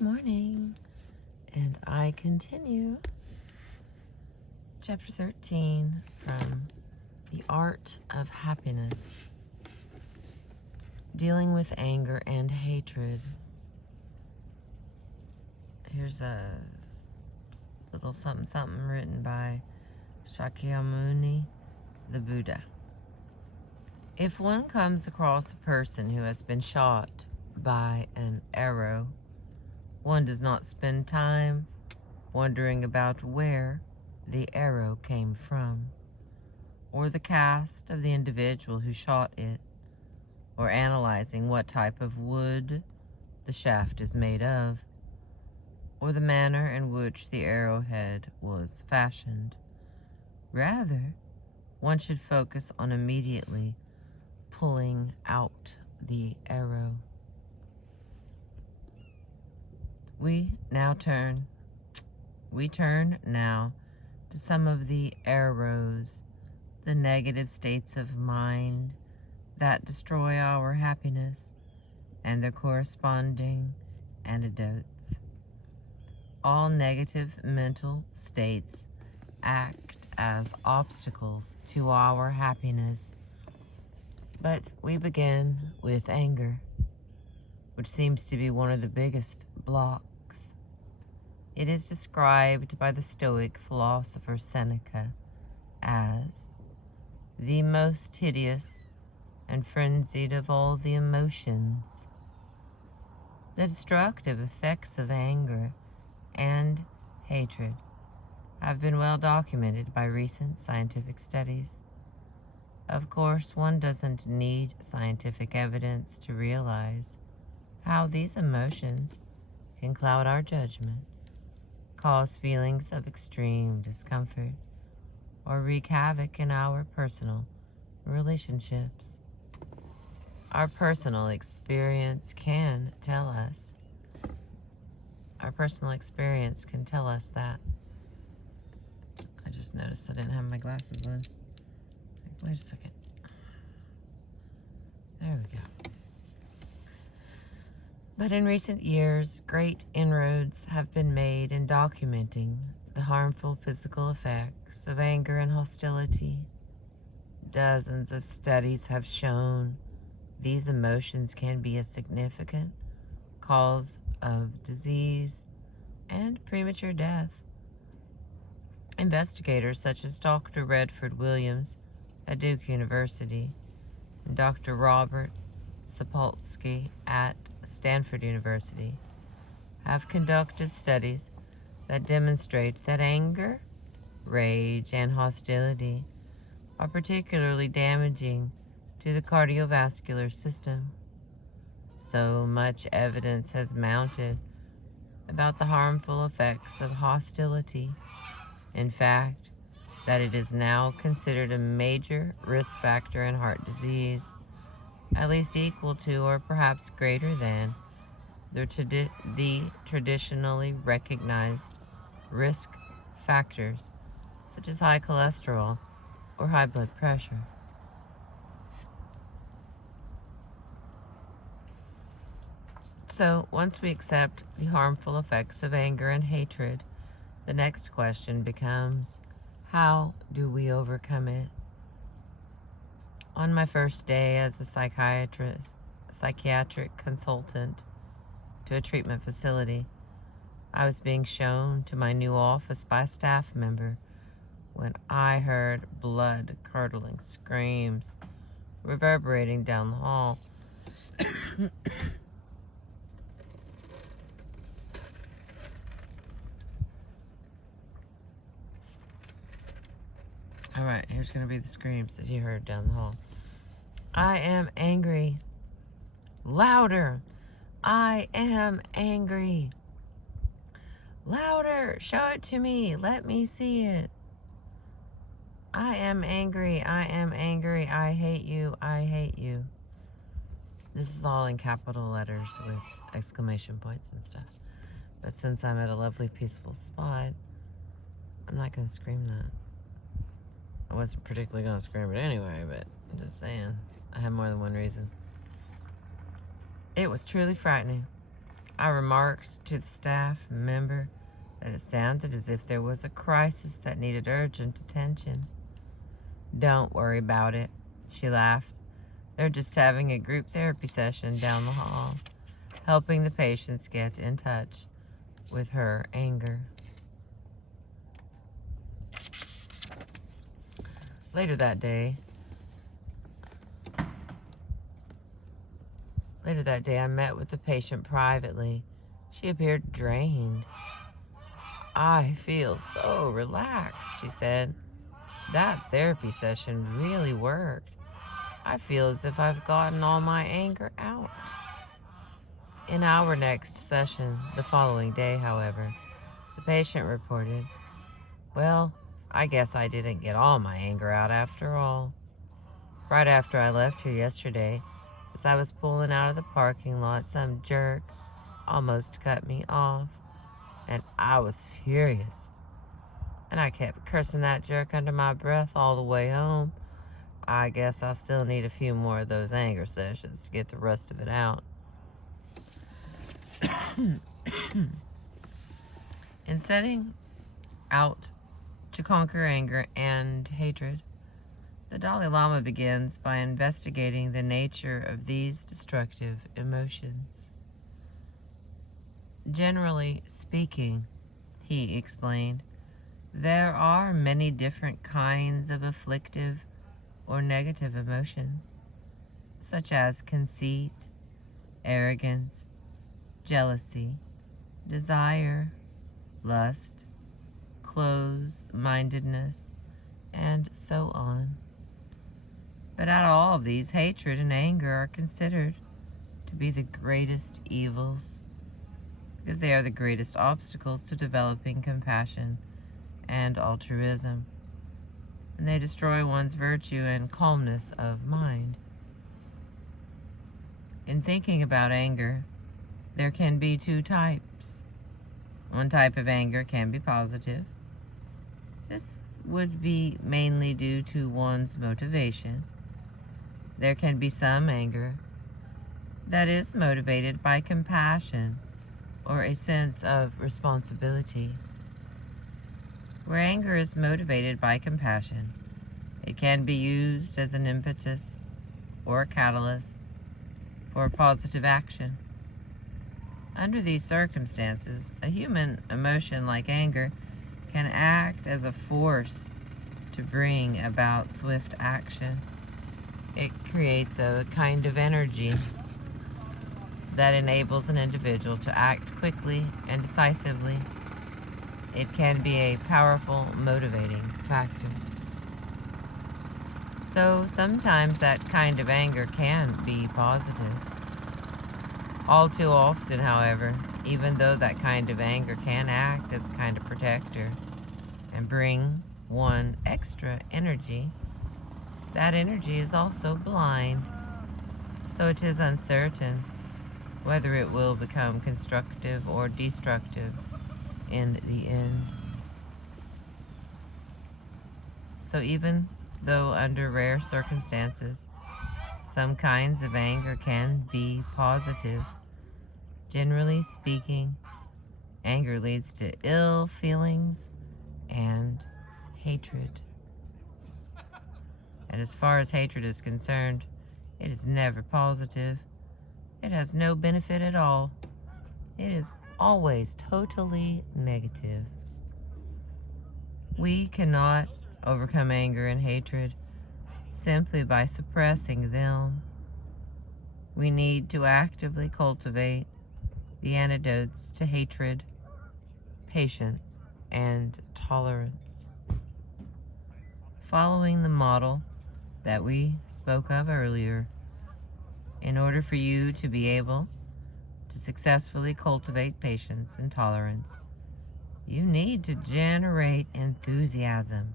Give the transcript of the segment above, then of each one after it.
Morning, and I continue chapter 13 from The Art of Happiness, dealing with anger and hatred. Here's a little something written by Shakyamuni, the Buddha. If one comes across a person who has been shot by an arrow, one does not spend time wondering about where the arrow came from, or the caste of the individual who shot it, or analyzing what type of wood the shaft is made of, or the manner in which the arrowhead was fashioned. Rather, one should focus on immediately pulling out the arrow. We turn now to some of the arrows, the negative states of mind that destroy our happiness, and their corresponding antidotes. All negative mental states act as obstacles to our happiness, but we begin with anger, which seems to be one of the biggest blocks. It is described by the Stoic philosopher Seneca as the most hideous and frenzied of all the emotions. The destructive effects of anger and hatred have been well documented by recent scientific studies. Of course, one doesn't need scientific evidence to realize how these emotions can cloud our judgment, cause feelings of extreme discomfort, or wreak havoc in our personal relationships. Our personal experience can tell us that. I just noticed I didn't have my glasses on. Wait a second. There we go. But in recent years, great inroads have been made in documenting the harmful physical effects of anger and hostility. Dozens of studies have shown these emotions can be a significant cause of disease and premature death. Investigators such as Dr. Redford Williams at Duke University and Dr. Robert Sapolsky at Stanford University have conducted studies that demonstrate that anger, rage, and hostility are particularly damaging to the cardiovascular system. So much evidence has mounted about the harmful effects of hostility, in fact, that it is now considered a major risk factor in heart disease, at least equal to or perhaps greater than the traditionally recognized risk factors such as high cholesterol or high blood pressure. So, once we accept the harmful effects of anger and hatred, the next question becomes, how do we overcome it? On my first day as a psychiatric consultant to a treatment facility, I was being shown to my new office by a staff member when I heard blood-curdling screams reverberating down the hall. Alright, here's going to be the screams that you heard down the hall. I am angry. Louder. I am angry. Louder. Show it to me. Let me see it. I am angry. I am angry. I hate you. I hate you. This is all in capital letters with exclamation points and stuff. But since I'm at a lovely, peaceful spot, I'm not going to scream that. I wasn't particularly going to scream it anyway, but I'm just saying. I have more than one reason. It was truly frightening. I remarked to the staff member that it sounded as if there was a crisis that needed urgent attention. "Don't worry about it," she laughed. "They're just having a group therapy session down the hall, helping the patients get in touch with her anger." Later that day, I met with the patient privately. She appeared drained. "I feel so relaxed," she said. "That therapy session really worked. I feel as if I've gotten all my anger out." In our next session, the following day, however, the patient reported, "Well, I guess I didn't get all my anger out after all. Right after I left here yesterday, as I was pulling out of the parking lot, some jerk almost cut me off, and I was furious. And I kept cursing that jerk under my breath all the way home. I guess I still need a few more of those anger sessions to get the rest of it out." In setting out to conquer anger and hatred, the Dalai Lama begins by investigating the nature of these destructive emotions. "Generally speaking," he explained, "there are many different kinds of afflictive or negative emotions, such as conceit, arrogance, jealousy, desire, lust, close-mindedness, and so on. But out of all of these, hatred and anger are considered to be the greatest evils, because they are the greatest obstacles to developing compassion and altruism, and they destroy one's virtue and calmness of mind. In thinking about anger, there can be two types. One type of anger can be positive. This would be mainly due to one's motivation. There can be some anger that is motivated by compassion or a sense of responsibility. Where anger is motivated by compassion, it can be used as an impetus or a catalyst for positive action. Under these circumstances, a human emotion like anger can act as a force to bring about swift action. It creates a kind of energy that enables an individual to act quickly and decisively. It can be a powerful motivating factor. So sometimes that kind of anger can be positive. All too often, however, even though that kind of anger can act as a kind of protector and bring one extra energy, that energy is also blind, so it is uncertain whether it will become constructive or destructive in the end. So even though under rare circumstances, some kinds of anger can be positive, generally speaking, anger leads to ill feelings and hatred. And as far as hatred is concerned, it is never positive. It has no benefit at all. It is always totally negative. We cannot overcome anger and hatred simply by suppressing them. We need to actively cultivate the antidotes to hatred, patience, and tolerance. Following the model that we spoke of earlier, in order for you to be able to successfully cultivate patience and tolerance, you need to generate enthusiasm,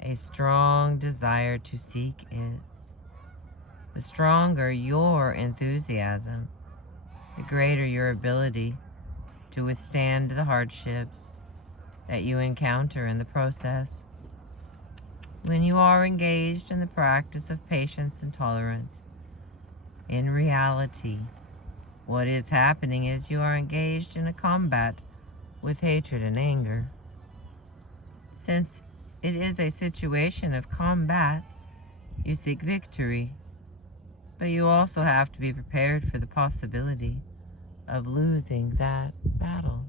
a strong desire to seek it. The stronger your enthusiasm, the greater your ability to withstand the hardships that you encounter in the process. When you are engaged in the practice of patience and tolerance, in reality, What is happening is you are engaged in a combat with hatred and anger. Since it is a situation of combat, you seek victory, but you also have to be prepared for the possibility of losing that battle.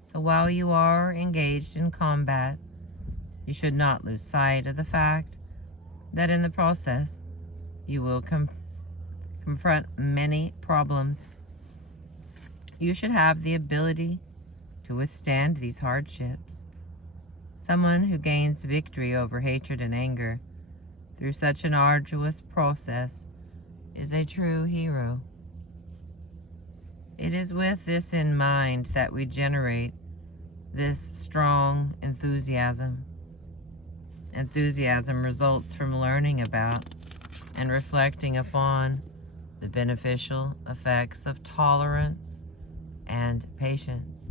So while you are engaged in combat, you should not lose sight of the fact that in the process, you will confront many problems. You should have the ability to withstand these hardships. Someone who gains victory over hatred and anger through such an arduous process is a true hero. It is with this in mind that we generate this strong enthusiasm. Enthusiasm results from learning about and reflecting upon the beneficial effects of tolerance and patience,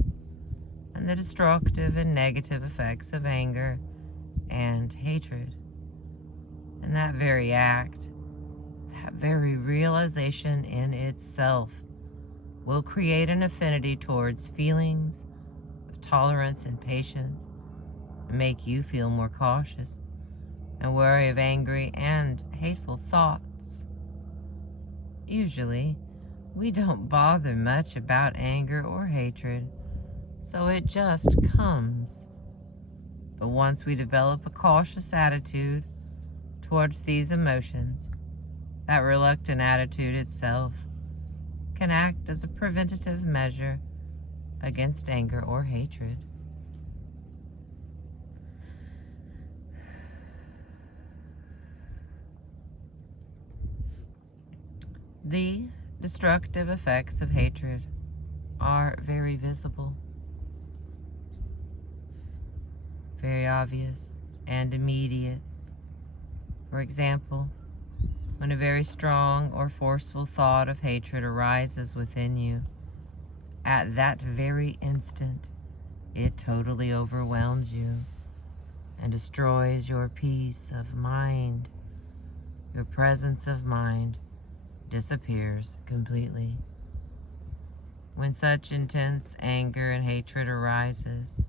and the destructive and negative effects of anger and hatred. And that very act, that very realization in itself, will create an affinity towards feelings of tolerance and patience, and make you feel more cautious and wary of angry and hateful thoughts. Usually, we don't bother much about anger or hatred, so it just comes. But once we develop a cautious attitude towards these emotions, that reluctant attitude itself can act as a preventative measure against anger or hatred. The destructive effects of hatred are very visible, very obvious, and immediate. For example, when a very strong or forceful thought of hatred arises within you, at that very instant, it totally overwhelms you and destroys your peace of mind. Your presence of mind disappears completely. When such intense anger and hatred arises,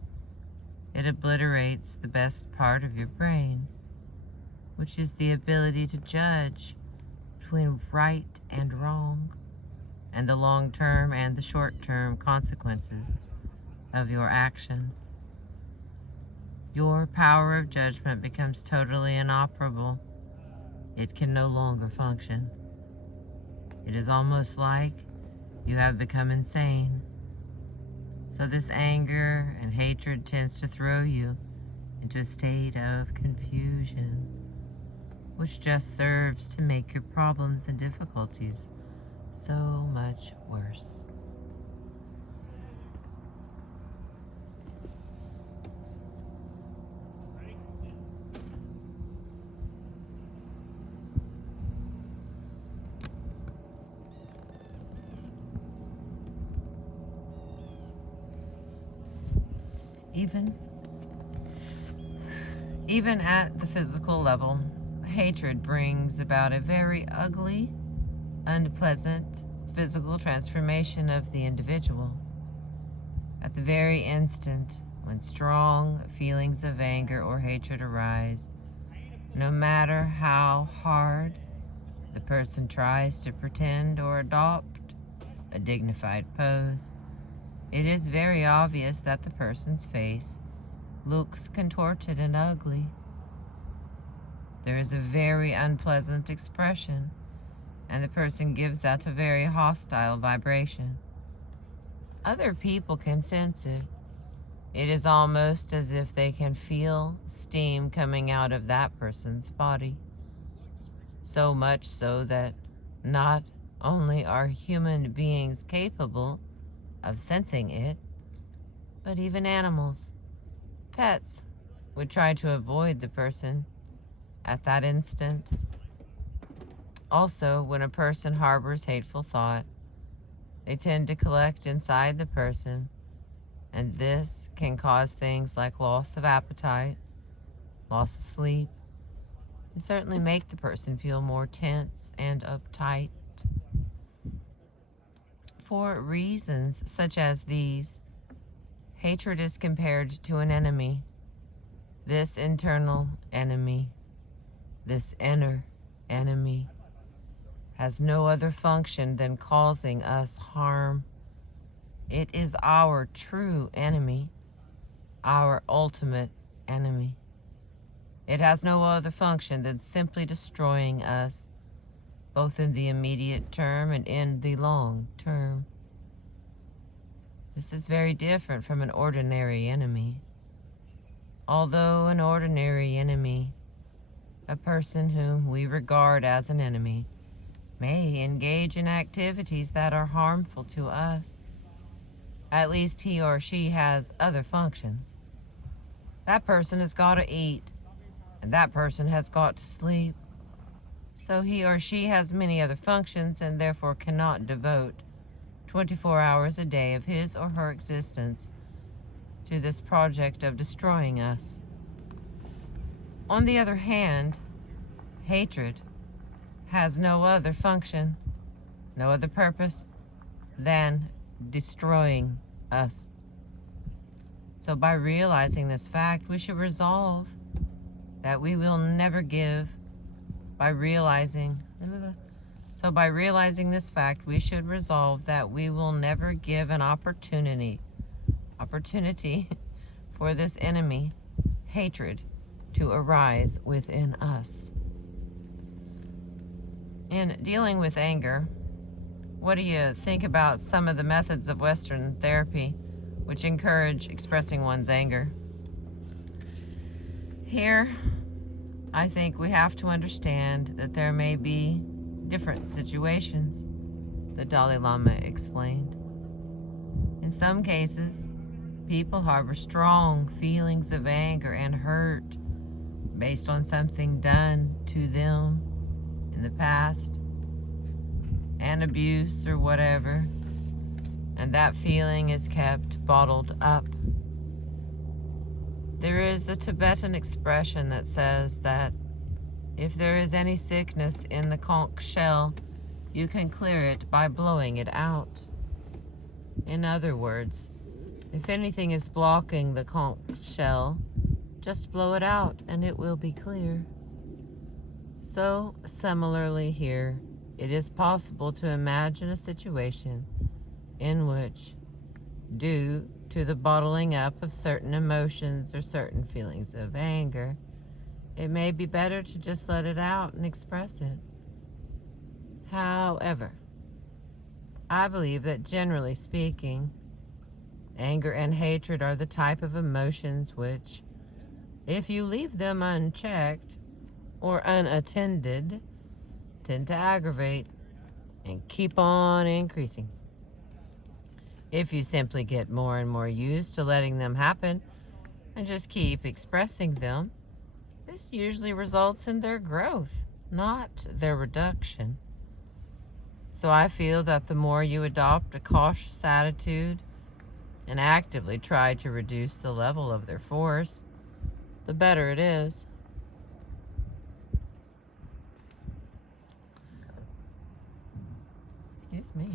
it obliterates the best part of your brain, which is the ability to judge between right and wrong, and the long-term and the short-term consequences of your actions. Your power of judgment becomes totally inoperable. It can no longer function. It is almost like you have become insane. So this anger and hatred tends to throw you into a state of confusion, which just serves to make your problems and difficulties so much worse. Even at the physical level, hatred brings about a very ugly, unpleasant physical transformation of the individual. At the very instant when strong feelings of anger or hatred arise, no matter how hard the person tries to pretend or adopt a dignified pose, it is very obvious that the person's face looks contorted and ugly. There is a very unpleasant expression, and the person gives out a very hostile vibration. Other people can sense it. It is almost as if they can feel steam coming out of that person's body. So much so that not only are human beings capable of sensing it, but even animals, pets, would try to avoid the person at that instant. Also, when a person harbors hateful thought, they tend to collect inside the person, and this can cause things like loss of appetite, loss of sleep, and certainly make the person feel more tense and uptight. for reasons such as these, hatred is compared to an enemy. This internal enemy, this inner enemy, has no other function than causing us harm. It is our true enemy, our ultimate enemy. It has no other function than simply destroying us, both in the immediate term and in the long term. This is very different from an ordinary enemy. Although an ordinary enemy, a person whom we regard as an enemy, may engage in activities that are harmful to us, at least he or she has other functions. That person has got to eat, and that person has got to sleep. So he or she has many other functions and therefore cannot devote 24 hours a day of his or her existence to this project of destroying us. On the other hand, hatred has no other function, no other purpose than destroying us. So by realizing this fact, we should resolve that we will never give. By realizing this fact, we should resolve that we will never give an opportunity for this enemy, hatred, to arise within us. In dealing with anger, what do you think about some of the methods of Western therapy which encourage expressing one's anger? Here, I think we have to understand that there may be different situations, the Dalai Lama explained. In some cases, people harbor strong feelings of anger and hurt based on something done to them in the past, and abuse or whatever, and that feeling is kept bottled up. There is a Tibetan expression that says that if there is any sickness in the conch shell, you can clear it by blowing it out. In other words, if anything is blocking the conch shell, just blow it out and it will be clear. So, similarly here, it is possible to imagine a situation in which, due to the bottling up of certain emotions or certain feelings of anger, it may be better to just let it out and express it. However, I believe that generally speaking, anger and hatred are the type of emotions which, if you leave them unchecked or unattended, tend to aggravate and keep on increasing. If you simply get more and more used to letting them happen and just keep expressing them, this usually results in their growth, not their reduction. So I feel that the more you adopt a cautious attitude and actively try to reduce the level of their force, the better it is. Excuse me.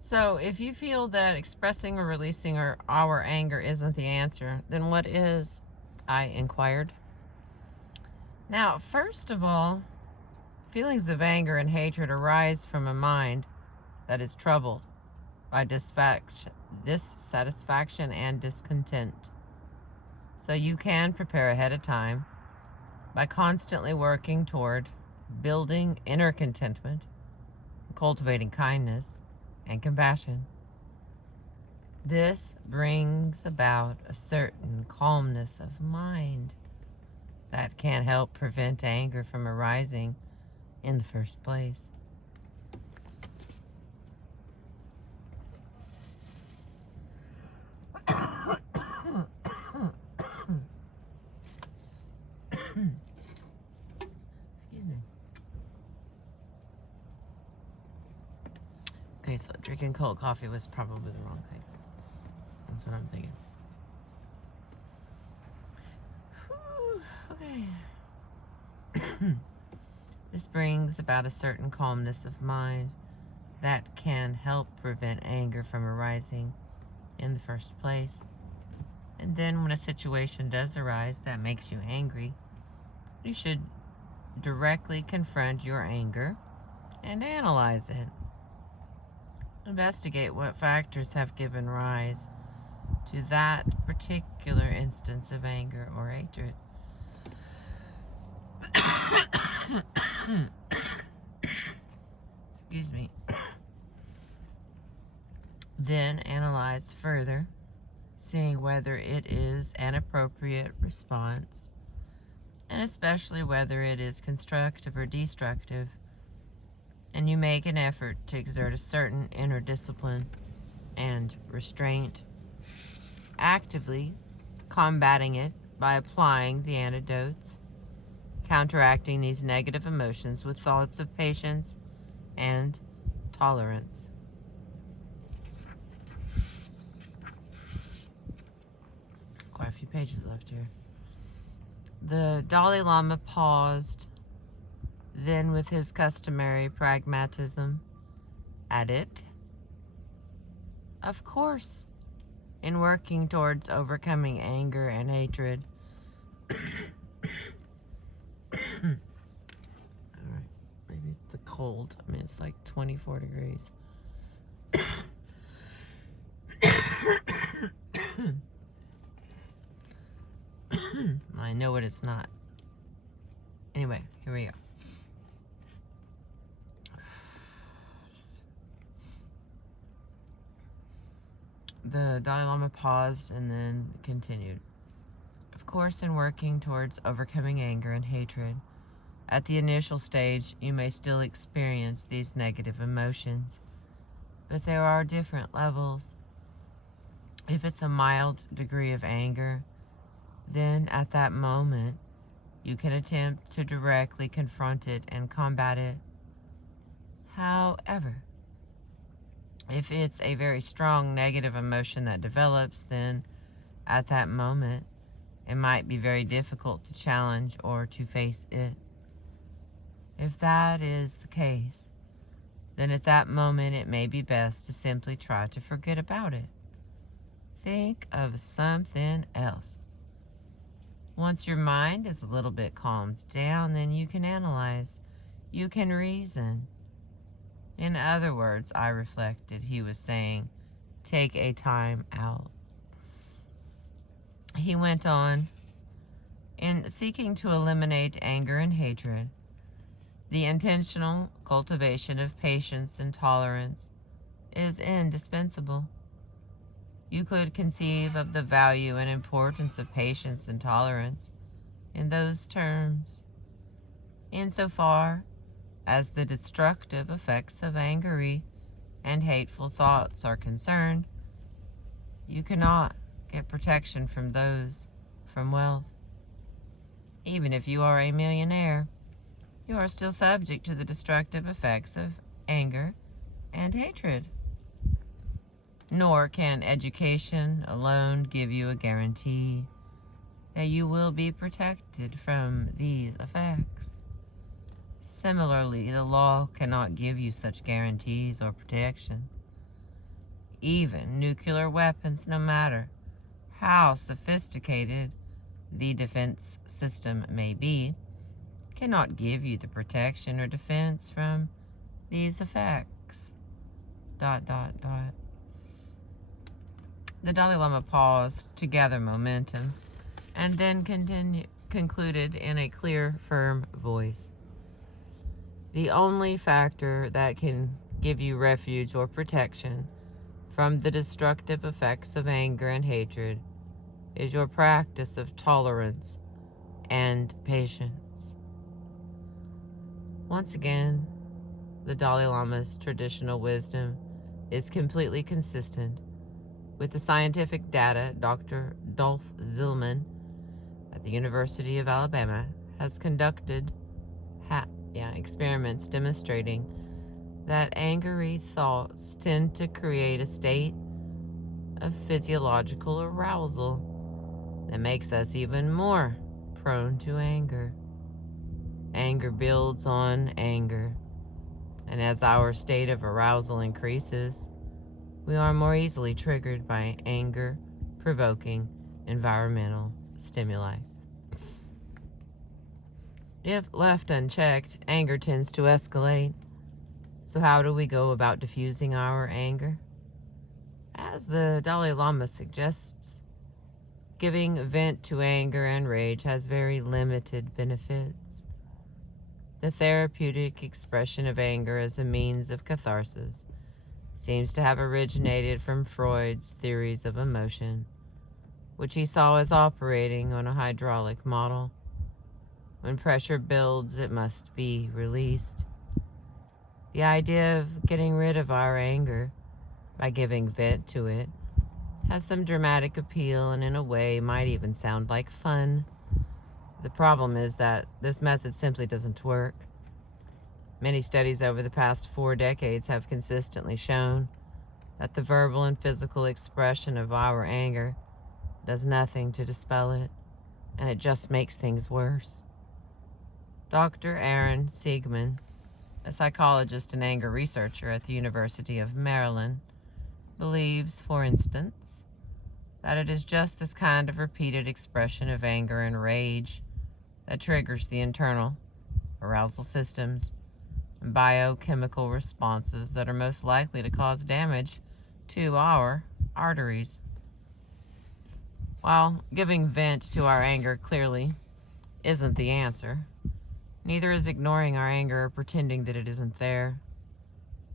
So if you feel that expressing or releasing our anger isn't the answer, then what is? I inquired. Now, first of all, feelings of anger and hatred arise from a mind that is troubled by dissatisfaction and discontent. So you can prepare ahead of time by constantly working toward building inner contentment, cultivating kindness and compassion. This brings about a certain calmness of mind that can help prevent anger from arising in the first place. Excuse me. Okay, so drinking cold coffee was probably the wrong thing. That's what I'm thinking. Okay. This brings about a certain calmness of mind that can help prevent anger from arising in the first place. And then when a situation does arise that makes you angry, you should directly confront your anger and analyze it. Investigate what factors have given rise to that particular instance of anger or hatred. Excuse me. Then analyze further, seeing whether it is an appropriate response, and especially whether it is constructive or destructive, and you make an effort to exert a certain inner discipline and restraint, actively combating it by applying the antidotes, counteracting these negative emotions with thoughts of patience and tolerance. Quite a few pages left here. The Dalai Lama paused, then with his customary pragmatism, added, "Of course, in working towards overcoming anger and hatred." Alright, maybe it's the cold. I mean, it's like 24 degrees. I know what it's not. Anyway, here we go. The Dalai Lama paused and then continued. Of course, in working towards overcoming anger and hatred, at the initial stage, you may still experience these negative emotions, but there are different levels. If it's a mild degree of anger, then at that moment, you can attempt to directly confront it and combat it. However, if it's a very strong negative emotion that develops, then at that moment, it might be very difficult to challenge or to face it. If that is the case, then at that moment it may be best to simply try to forget about it. Think of something else. Once your mind is a little bit calmed down, then you can analyze, you can reason. In other words, I reflected, he was saying, take a time out. He went on, in seeking to eliminate anger and hatred, the intentional cultivation of patience and tolerance is indispensable. You could conceive of the value and importance of patience and tolerance in those terms. Insofar as the destructive effects of angry and hateful thoughts are concerned, you cannot get protection from those from wealth. Even if you are a millionaire, you are still subject to the destructive effects of anger and hatred. Nor can education alone give you a guarantee that you will be protected from these effects. Similarly, the law cannot give you such guarantees or protection. Even nuclear weapons, no matter how sophisticated the defense system may be, cannot give you the protection or defense from these effects. ... The Dalai Lama paused to gather momentum and then concluded in a clear, firm voice. The only factor that can give you refuge or protection from the destructive effects of anger and hatred is your practice of tolerance and patience. Once again, the Dalai Lama's traditional wisdom is completely consistent with the scientific data Dr. Dolph Zillman at the University of Alabama has conducted experiments demonstrating that angry thoughts tend to create a state of physiological arousal that makes us even more prone to anger. Anger builds on anger, and as our state of arousal increases, we are more easily triggered by anger-provoking environmental stimuli. If left unchecked, anger tends to escalate. So how do we go about diffusing our anger? As the Dalai Lama suggests, giving vent to anger and rage has very limited benefits. The therapeutic expression of anger as a means of catharsis seems to have originated from Freud's theories of emotion, which he saw as operating on a hydraulic model. When pressure builds, it must be released. The idea of getting rid of our anger by giving vent to it has some dramatic appeal and in a way might even sound like fun. The problem is that this method simply doesn't work. Many studies over the past 4 decades have consistently shown that the verbal and physical expression of our anger does nothing to dispel it, and it just makes things worse. Dr. Aaron Siegman, a psychologist and anger researcher at the University of Maryland, believes, for instance, that it is just this kind of repeated expression of anger and rage that triggers the internal arousal systems and biochemical responses that are most likely to cause damage to our arteries. While giving vent to our anger clearly isn't the answer, neither is ignoring our anger or pretending that it isn't there.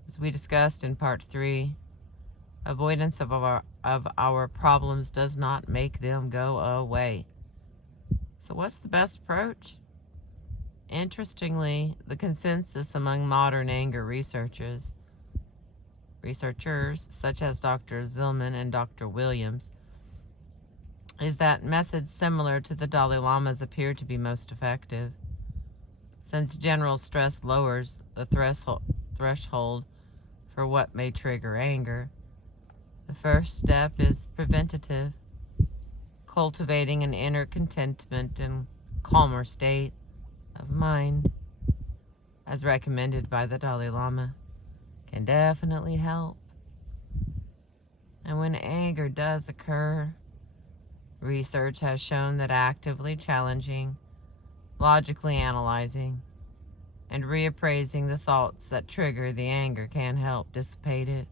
As we discussed in part 3, avoidance of our problems does not make them go away. So what's the best approach? Interestingly, the consensus among modern anger researchers such as Dr. Zillman and Dr. Williams, is that methods similar to the Dalai Lama's appear to be most effective. Since general stress lowers the threshold for what may trigger anger, the first step is preventative, cultivating an inner contentment and calmer state of mind, as recommended by the Dalai Lama, can definitely help. And when anger does occur, research has shown that actively challenging, logically analyzing, and reappraising the thoughts that trigger the anger can help dissipate it.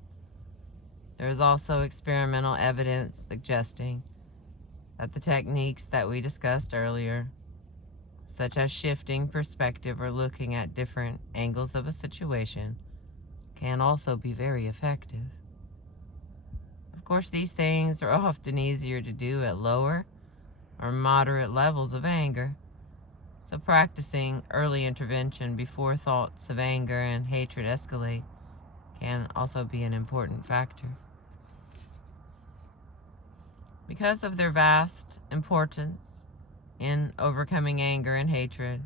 There is also experimental evidence suggesting that the techniques that we discussed earlier, such as shifting perspective or looking at different angles of a situation, can also be very effective. Of course, these things are often easier to do at lower or moderate levels of anger, so practicing early intervention before thoughts of anger and hatred escalate can also be an important factor. Because of their vast importance in overcoming anger and hatred,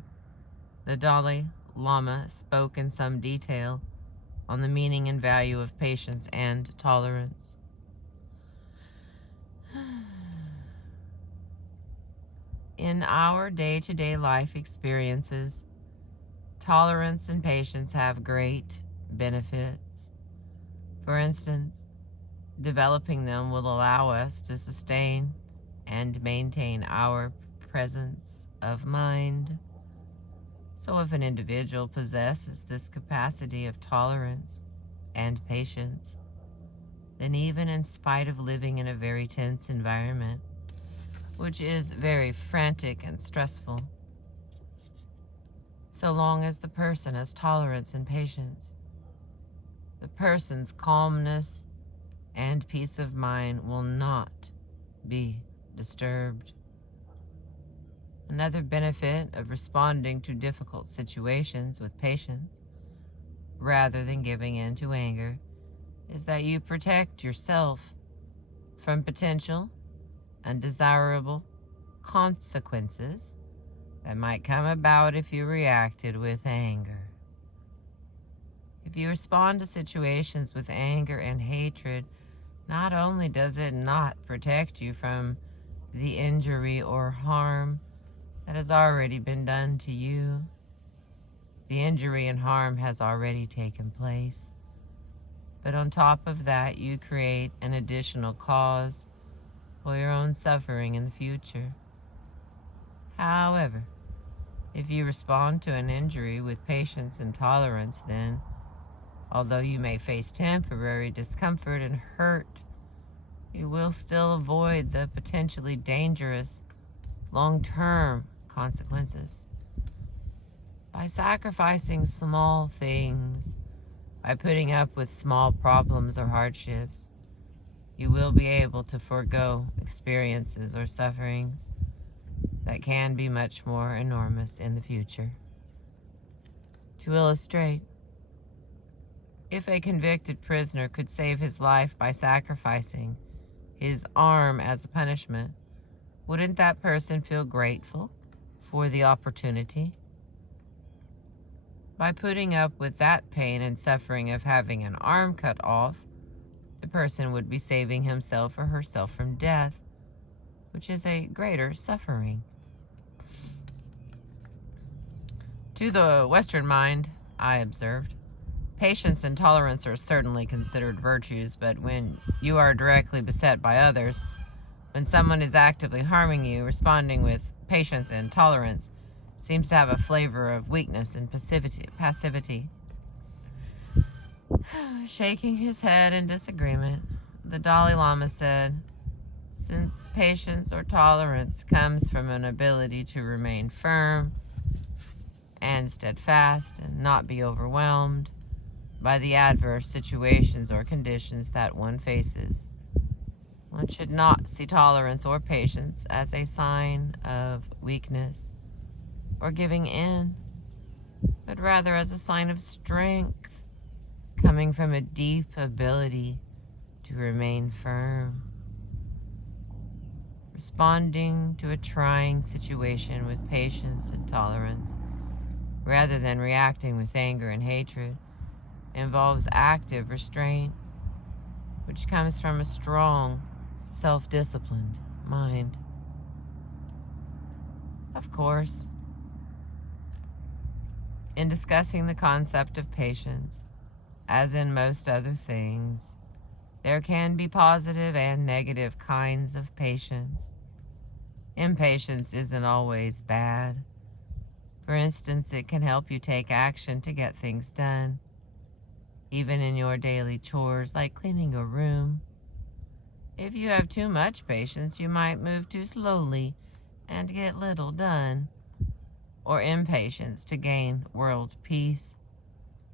the Dalai Lama spoke in some detail on the meaning and value of patience and tolerance. In our day-to-day life experiences, tolerance and patience have great benefits. For instance, developing them will allow us to sustain and maintain our presence of mind. So if an individual possesses this capacity of tolerance and patience, then even in spite of living in a very tense environment, which is very frantic and stressful, so long as the person has tolerance and patience, the person's calmness and peace of mind will not be disturbed. Another benefit of responding to difficult situations with patience, rather than giving in to anger, is that you protect yourself from potential undesirable consequences that might come about if you reacted with anger. If you respond to situations with anger and hatred, not only does it not protect you from the injury or harm, that has already been done to you. The injury and harm has already taken place. But on top of that, you create an additional cause for your own suffering in the future. However, if you respond to an injury with patience and tolerance, then, although you may face temporary discomfort and hurt, you will still avoid the potentially dangerous long-term consequences. By sacrificing small things, by putting up with small problems or hardships, you will be able to forego experiences or sufferings that can be much more enormous in the future. To illustrate, if a convicted prisoner could save his life by sacrificing his arm as a punishment, wouldn't that person feel grateful for the opportunity? By putting up with that pain and suffering of having an arm cut off, the person would be saving himself or herself from death, which is a greater suffering. To the Western mind, I observed, patience and tolerance are certainly considered virtues, but when you are directly beset by others, when someone is actively harming you, responding with patience and tolerance seems to have a flavor of weakness and passivity. Shaking his head in disagreement, the Dalai Lama said, since patience or tolerance comes from an ability to remain firm and steadfast and not be overwhelmed by the adverse situations or conditions that one faces, one should not see tolerance or patience as a sign of weakness or giving in, but rather as a sign of strength coming from a deep ability to remain firm. Responding to a trying situation with patience and tolerance, rather than reacting with anger and hatred, involves active restraint, which comes from a strong, self-disciplined mind. Of course, in discussing the concept of patience, as in most other things, there can be positive and negative kinds of patience. Impatience isn't always bad. For instance, it can help you take action to get things done, even in your daily chores like cleaning your room. If you have too much patience, you might move too slowly and get little done. Or impatience to gain world peace.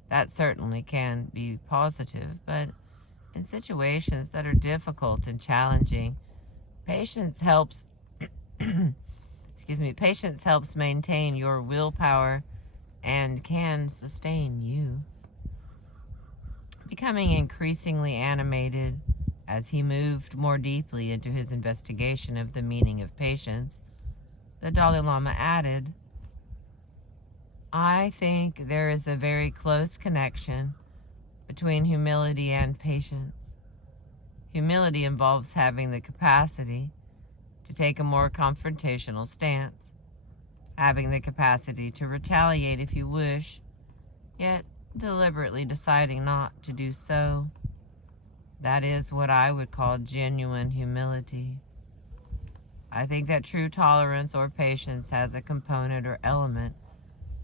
That certainly can be positive, but in situations that are difficult and challenging, patience helps patience helps maintain your willpower and can sustain you. Becoming increasingly animated as he moved more deeply into his investigation of the meaning of patience, the Dalai Lama added, I think there is a very close connection between humility and patience. Humility involves having the capacity to take a more confrontational stance, having the capacity to retaliate if you wish, yet deliberately deciding not to do so. That is what I would call genuine humility. I think that true tolerance or patience has a component or element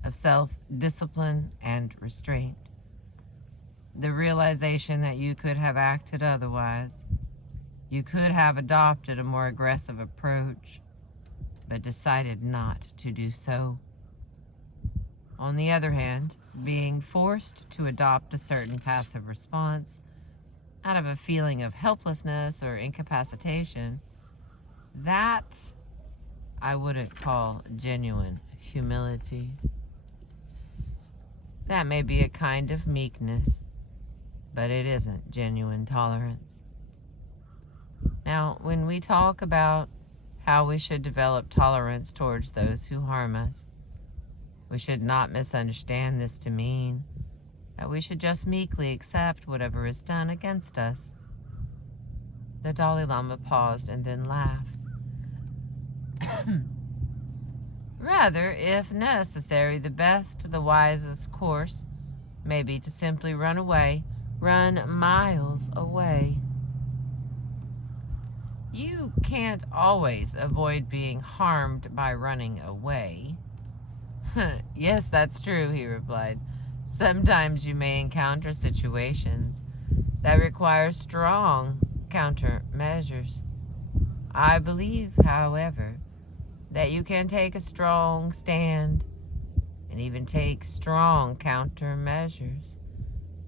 of self-discipline and restraint. The realization that you could have acted otherwise. You could have adopted a more aggressive approach, but decided not to do so. On the other hand, being forced to adopt a certain passive response out of a feeling of helplessness or incapacitation, that I wouldn't call genuine humility. That may be a kind of meekness, but it isn't genuine tolerance. Now, when we talk about how we should develop tolerance towards those who harm us, we should not misunderstand this to mean that we should just meekly accept whatever is done against us. The Dalai Lama paused and then laughed. Rather, if necessary, the best, the wisest course may be to simply run away, run miles away. You can't always avoid being harmed by running away. Yes, that's true, he replied. Sometimes you may encounter situations that require strong countermeasures. I believe, however, that you can take a strong stand and even take strong countermeasures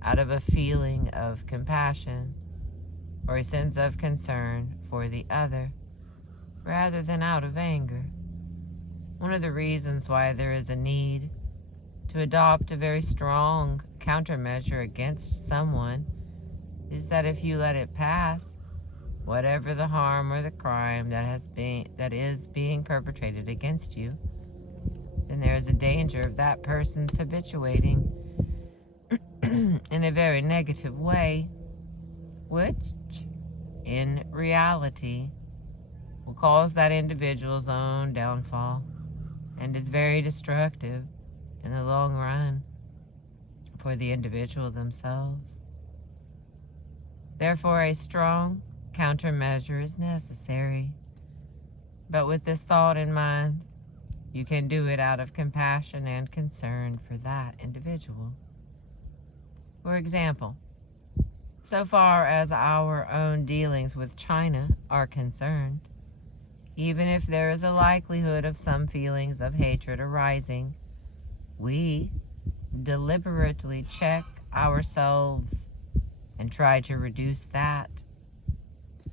out of a feeling of compassion or a sense of concern for the other, rather than out of anger. One of the reasons why there is a need to adopt a very strong countermeasure against someone is that if you let it pass, whatever the harm or the crime that is being perpetrated against you, then there is a danger of that person's habituating in a very negative way, which in reality will cause that individual's own downfall and is very destructive in the long run for the individual themselves. Therefore, a strong countermeasure is necessary. But with this thought in mind, you can do it out of compassion and concern for that individual. For example, so far as our own dealings with China are concerned, even if there is a likelihood of some feelings of hatred arising, we deliberately check ourselves and try to reduce that.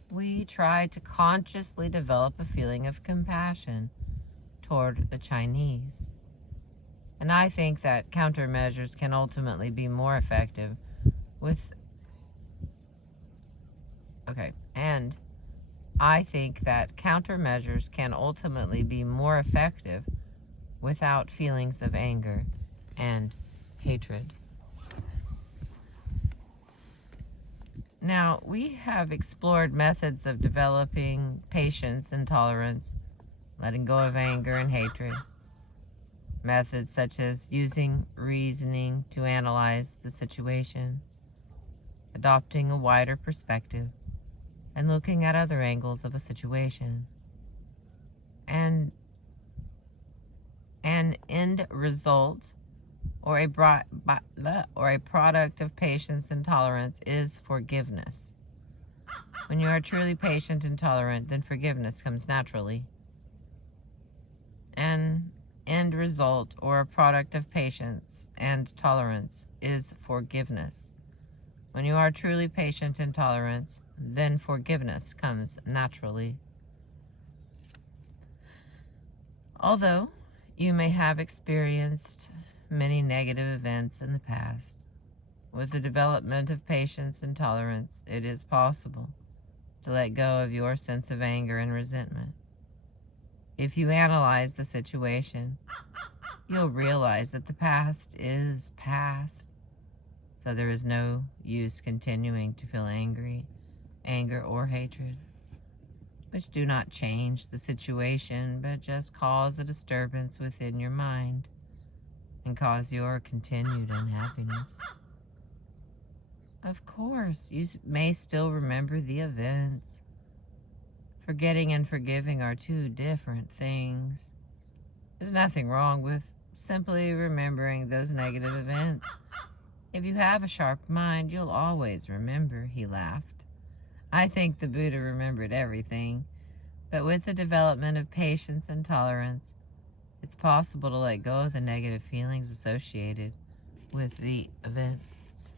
We try to consciously develop a feeling of compassion toward the Chinese. And I think that countermeasures can ultimately be more effective without feelings of anger and hatred. Now, we have explored methods of developing patience and tolerance, letting go of anger and hatred. Methods such as using reasoning to analyze the situation, adopting a wider perspective, and looking at other angles of a situation. And an end result or a product of patience and tolerance is forgiveness. When you are truly patient and tolerant, then forgiveness comes naturally. An end result or a product of patience and tolerance is forgiveness. When you are truly patient and tolerant, then forgiveness comes naturally. Although you may have experienced many negative events in the past, with the development of patience and tolerance, it is possible to let go of your sense of anger and resentment. If you analyze the situation, you'll realize that the past is past, so there is no use continuing to feel anger or hatred, which do not change the situation, but just cause a disturbance within your mind and cause your continued unhappiness. Of course, you may still remember the events. Forgetting and forgiving are two different things. There's nothing wrong with simply remembering those negative events. If you have a sharp mind, you'll always remember, he laughed. I think the Buddha remembered everything, but with the development of patience and tolerance, it's possible to let go of the negative feelings associated with the events.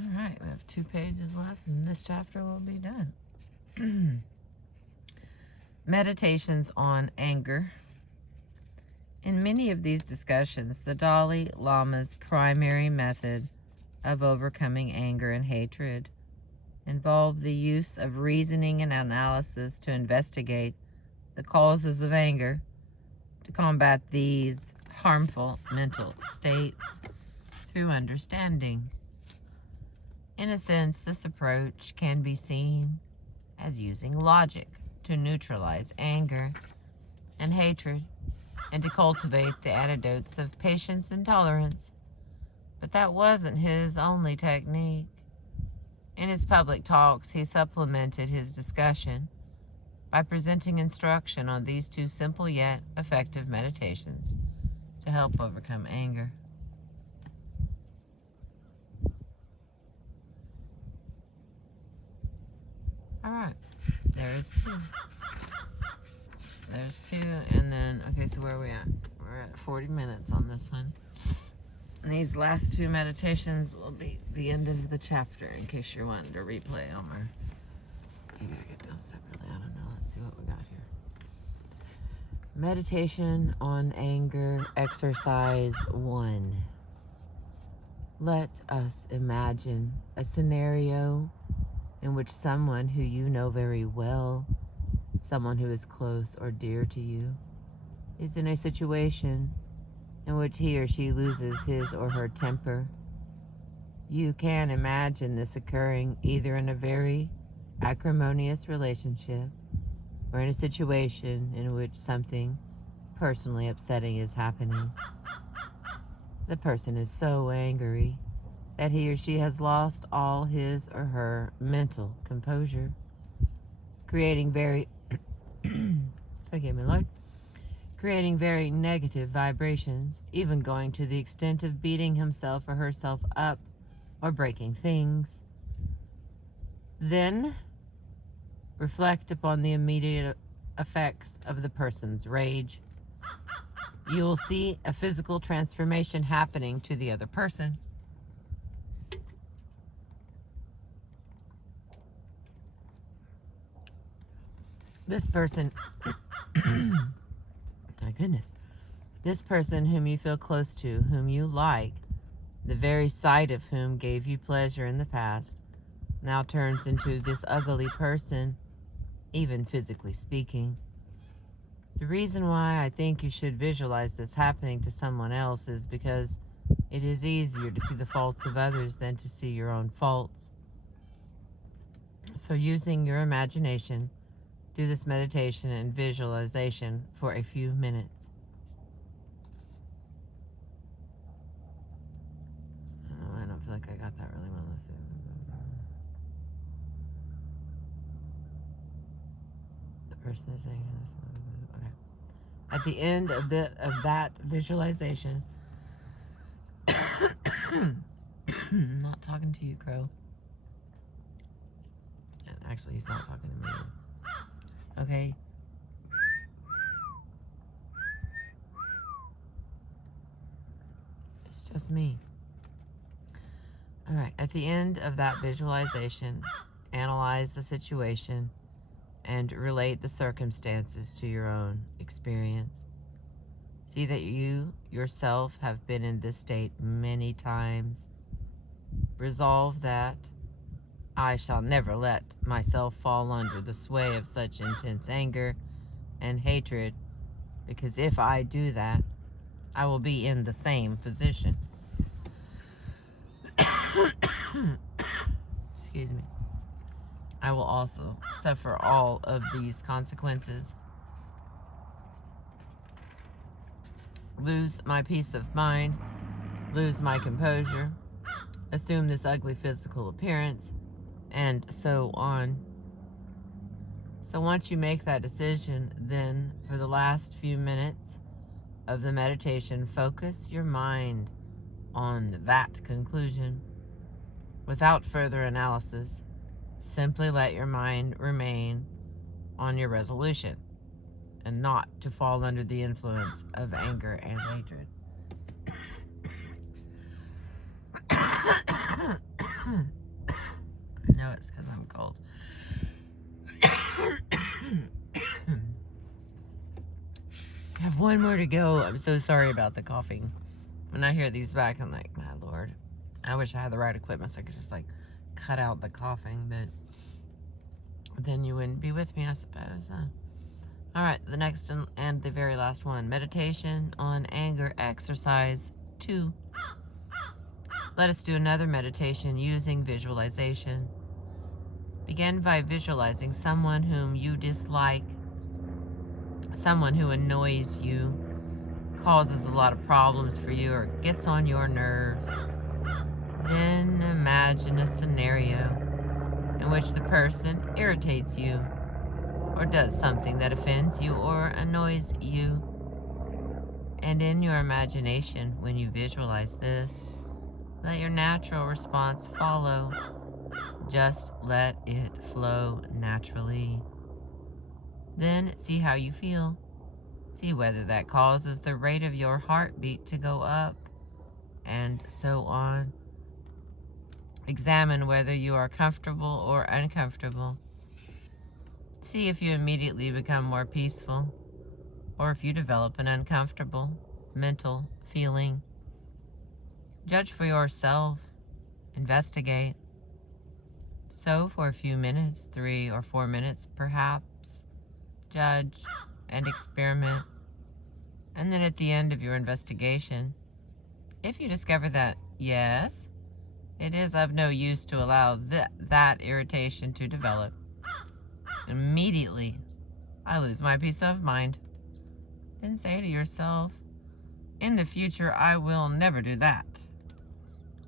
All right, we have 2 pages left, and this chapter will be done. Meditations on anger. In many of these discussions, the Dalai Lama's primary method of overcoming anger and hatred involved the use of reasoning and analysis to investigate the causes of anger, to combat these harmful mental states through understanding. In a sense, this approach can be seen as using logic to neutralize anger and hatred and to cultivate the antidotes of patience and tolerance. But that wasn't his only technique. In his public talks, he supplemented his discussion by presenting instruction on these two simple yet effective meditations to help overcome anger. All right, there's two. There's two, and then, okay, so where are we at? We're at 40 minutes on this one. And these last two meditations will be the end of the chapter in case you're wanting to replay them, or you gotta get them separately. I don't know. Let's see what we got here. Meditation on anger, exercise 1. Let us imagine a scenario in which someone who you know very well, someone who is close or dear to you, is in a situation in which he or she loses his or her temper. You can imagine this occurring either in a very acrimonious relationship or in a situation in which something personally upsetting is happening. The person is so angry that he or she has lost all his or her mental composure, creating very forgive me, Lord, creating very negative vibrations, even going to the extent of beating himself or herself up or breaking things. Then reflect upon the immediate effects of the person's rage. You will see a physical transformation happening to the other person. This person, my goodness, this person whom you feel close to, whom you like, the very sight of whom gave you pleasure in the past, now turns into this ugly person, even physically speaking. The reason why I think you should visualize this happening to someone else is because it is easier to see the faults of others than to see your own faults. So using your imagination, do this meditation and visualization for a few minutes. I don't feel like I got that really well. Let's see. The person is saying this. Okay. At the end of that visualization, I'm not talking to you, Crow. And actually, he's not talking to me. Okay. It's just me. All right. At the end of that visualization, analyze the situation and relate the circumstances to your own experience. See that you yourself have been in this state many times. Resolve that I shall never let myself fall under the sway of such intense anger and hatred, because if I do that, I will be in the same position. Excuse me. I will also suffer all of these consequences. Lose my peace of mind, lose my composure, assume this ugly physical appearance, and so on. So once you make that decision, then for the last few minutes of the meditation, focus your mind on that conclusion. Without further analysis, simply let your mind remain on your resolution and not to fall under the influence of anger and hatred. I know it's because I'm cold. I have one more to go. I'm so sorry about the coughing. When I hear these back, I'm like, my Lord. I wish I had the right equipment so I could just like cut out the coughing, but then you wouldn't be with me, I suppose. All right, the next and the very last one. Meditation on anger, exercise 2. Let us do another meditation using visualization. Begin by visualizing someone whom you dislike, someone who annoys you, causes a lot of problems for you, or gets on your nerves. Then imagine a scenario in which the person irritates you or does something that offends you or annoys you. And in your imagination, when you visualize this, let your natural response follow. Just let it flow naturally. Then see how you feel. See whether that causes the rate of your heartbeat to go up, and so on. Examine whether you are comfortable or uncomfortable. See if you immediately become more peaceful, or if you develop an uncomfortable mental feeling. Judge for yourself. Investigate. So for a few minutes, 3 or 4 minutes perhaps, judge and experiment. And then at the end of your investigation, if you discover that, yes, it is of no use to allow that irritation to develop, immediately I lose my peace of mind. Then say to yourself, in the future I will never do that.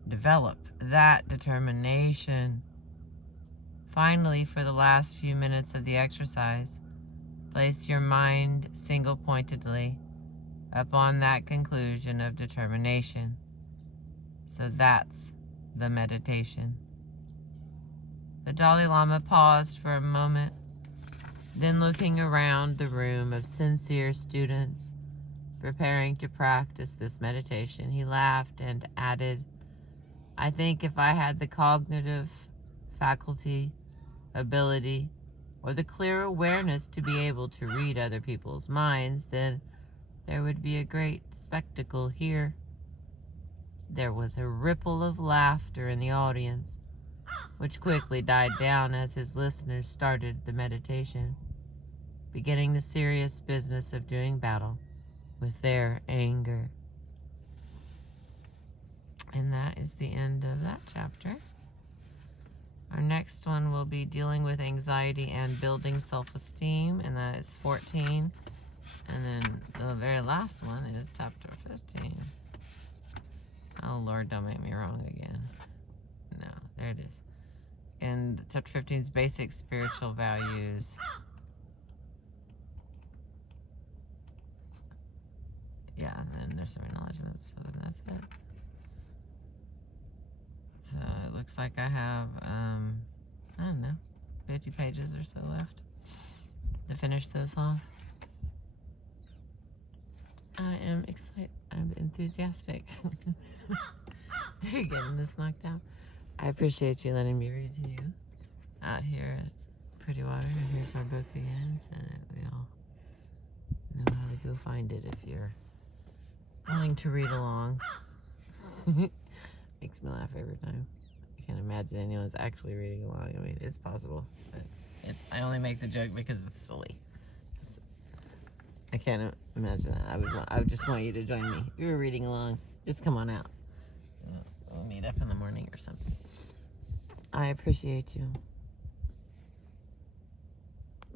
Develop that determination. Finally, for the last few minutes of the exercise, place your mind single-pointedly upon that conclusion of determination. So that's the meditation. The Dalai Lama paused for a moment, then looking around the room of sincere students preparing to practice this meditation, he laughed and added, I think if I had the cognitive faculty, ability, or the clear awareness to be able to read other people's minds, then there would be a great spectacle here. There was a ripple of laughter in the audience, which quickly died down as his listeners started the meditation, beginning the serious business of doing battle with their anger. And that is the end of that chapter. Our next one will be dealing with anxiety and building self-esteem, and that is 14. And then the very last one is chapter 15. Oh Lord, don't make me wrong again. No, there it is. And chapter 15 is basic spiritual values. Yeah, and then there's some acknowledgements, so then that's it. So it looks like I have, I don't know, 50 pages or so left to finish this off. I am excited. I'm enthusiastic to getting this knocked out. I appreciate you letting me read to you out here at Pretty Water. And here's our book again, so that we all know how to go find it if you're willing to read along. Makes me laugh every time. I can't imagine anyone's actually reading along. I mean, it's possible, but I only make the joke because it's silly. I can't imagine that. I would just want you to join me. If you're reading along, just come on out. We'll meet up in the morning or something. I appreciate you.